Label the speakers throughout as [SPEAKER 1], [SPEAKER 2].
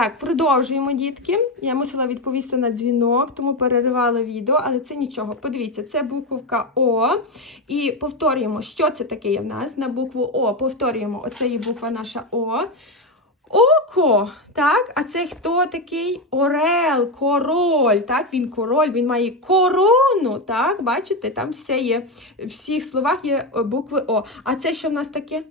[SPEAKER 1] Так, продовжуємо, дітки. Я мусила відповісти на дзвінок, тому переривала відео, але це нічого. Подивіться, це буковка О. І повторюємо, що це таке в нас на букву О. Повторюємо, оце є буква наша О. Око, так? А це хто такий? Орел, король. Так, він король, він має корону. Так, бачите, там все є, в всіх словах є е, букви О. А це що в нас таке?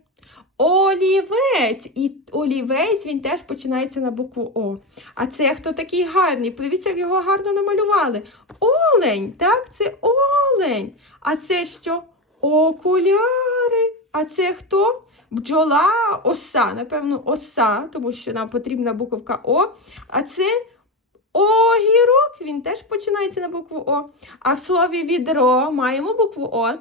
[SPEAKER 1] Олівець. І олівець він теж починається на букву О. А це хто такий гарний? Подивіться, як його гарно намалювали. Олень, так, це олень. А це що? Окуляри. А це хто? Бджола, оса, напевно, оса, тому що нам потрібна буковка О. А це огірок, він теж починається на букву О. А в слові відро маємо букву О.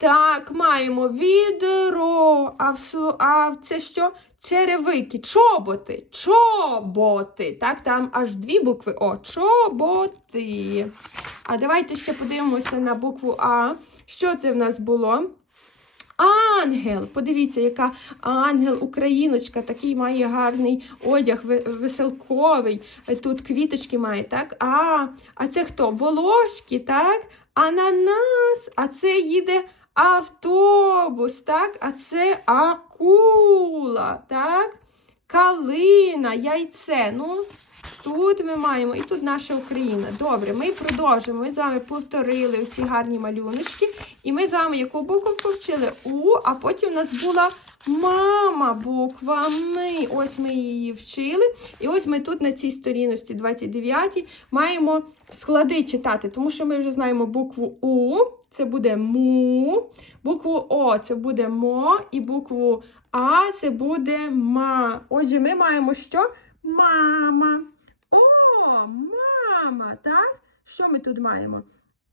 [SPEAKER 1] Так, маємо відро. А в, а це що? Черевики, чоботи, чоботи. Так, там аж дві букви О. Чоботи. А давайте ще подивимося на букву А. Що це в нас було? Ангел. Подивіться, яка ангел, україночка, такий має гарний одяг, веселковий. Тут квіточки має, так? А, а це хто? Волошки, так? Ананас. А це їде автобус, так? А це акула, так? Калина, яйце. Ну, Тут ми маємо, і тут наша Україна. Добре, ми продовжимо. Ми з вами повторили ці гарні малюночки. І ми з вами яку буковку вчили? У, а потім у нас була мама буква Ми. Ось ми її вчили. І ось ми тут на цій сторіночці 29 маємо склади читати, тому що ми вже знаємо букву У, це буде му, букву О це буде мо, і букву А це буде ма. Отже, ми маємо що? Мама. О, мама, так? Що ми тут маємо?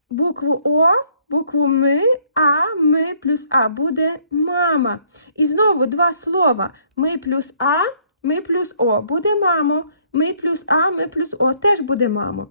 [SPEAKER 1] Букву О, букву ми, а, ми плюс А буде мама. І знову два слова. Ми плюс А, ми плюс О. Буде мамо. Ми плюс А, ми плюс О. Теж буде мамо.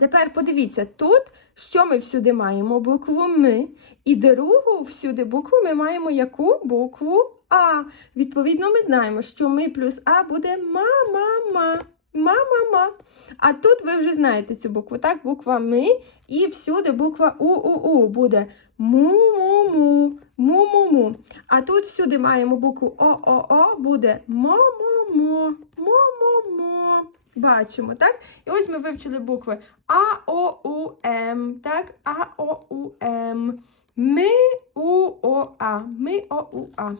[SPEAKER 1] Тепер подивіться, тут що ми всюди маємо? Букву ми. І другу всюди букву ми маємо яку? Букву А. Відповідно, ми знаємо, що ми плюс А буде ма-ма-ма. Ма-ма-ма. А тут ви вже знаєте цю букву, так? Буква ми і всюди буква У-У-У буде му-му-му, му-му-му. А тут всюди маємо букву О-О-О, буде мо-мо-мо, мо-мо-мо. Бачимо, так? І ось ми вивчили букви А-О-У-М, так? А-О-У-М. Ми У-О-А. Ми О-У-А.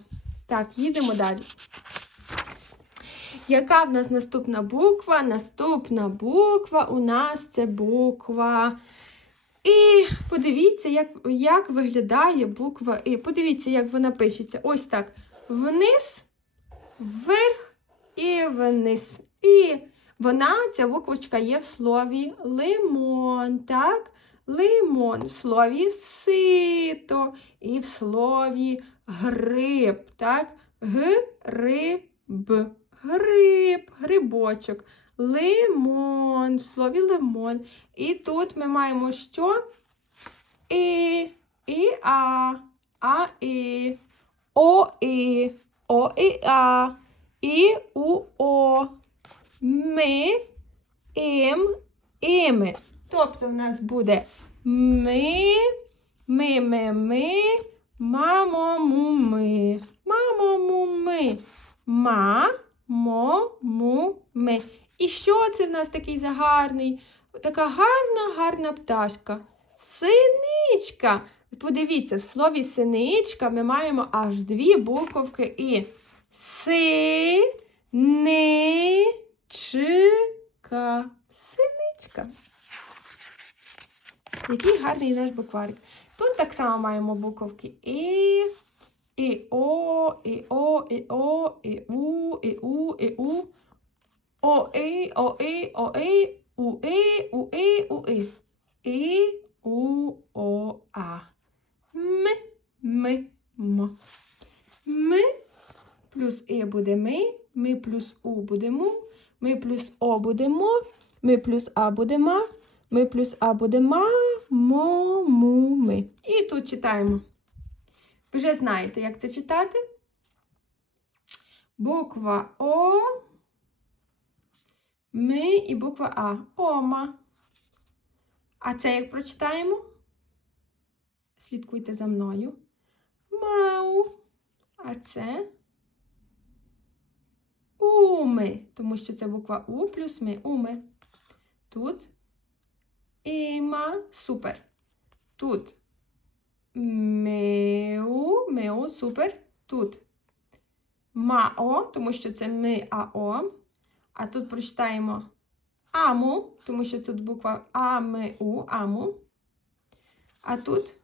[SPEAKER 1] Так, їдемо далі. Яка в нас наступна буква? Наступна буква у нас це буква. І подивіться, як, як виглядає буква І. Подивіться, як вона пишеться. Ось так. Вниз, вверх і вниз. І вона, ця буквочка є в слові лимон. Так? Лимон в слові сито і в слові гриб. Так? Гриб. Гриб, грибочок, лимон, в слові лимон. І тут ми маємо що? І, і а, а і, о і, о і а, і у о, ми, ім, іми. Тобто в нас буде ми, ми, ми, ми, мамо, му, ми, мамо, му, ми, ма, мо, му, ми. І що це в нас такий загарний? Така гарна, гарна пташка. Синичка. Подивіться, в слові синичка ми маємо аж дві буковки і. Си, ни, чика. Синичка. Який гарний наш букварик. Тут так само маємо буковки І, і О, і О, і О, і У, і У, і У. О, і, о, і, о, і, у, і, у, і, у, і. І, у, о, а. Ми, ми, м. Ми плюс І буде ми, ми плюс У буде ми плюс О буде ми плюс А буде ми плюс А буде мо, му, ми. І тут читаємо. Ви вже знаєте, як це читати? Буква О Ми і буква А. Ома. А це як прочитаємо? Слідкуйте за мною. Мау. А це уми, тому що це буква У плюс ми. Уми. Тут іма. Супер. Тут меу, меу, супер. Тут мао, тому що це ми ао. А тут прочитаємо аму, тому що тут буква А, ми, у, аму. А тут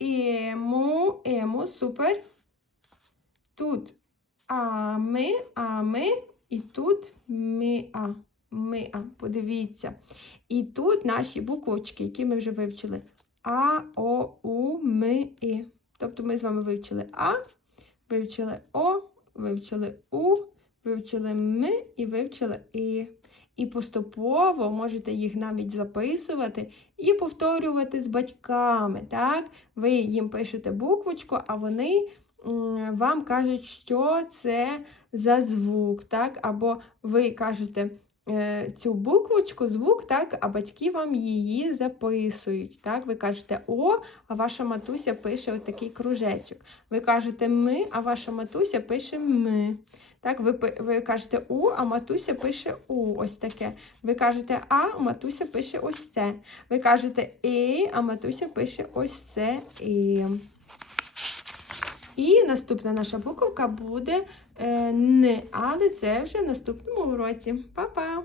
[SPEAKER 1] ему, ему, супер. Тут ами, ами, і тут миа, миа. Подивіться. І тут наші буквочки, які ми вже вивчили. А, О, У, Ми, І. Тобто ми з вами вивчили А, вивчили О, вивчили У, вивчили Ми і вивчили І. І поступово можете їх навіть записувати і повторювати з батьками. Так? Ви їм пишете буквочку, а вони вам кажуть, що це за звук. Так? Або ви кажете цю буквочку, звук, так? а батьки вам її записують. Так? Ви кажете О, а ваша матуся пише отакий кружечок. Ви кажете ми, а ваша матуся пише ми. Так, ви, ви кажете У, а матуся пише У. Ось таке. Ви кажете А, матуся пише ось це. Ви кажете І, а матуся пише ось це І. І наступна наша буковка буде е, Н, але це вже в наступному уроці. Па-па!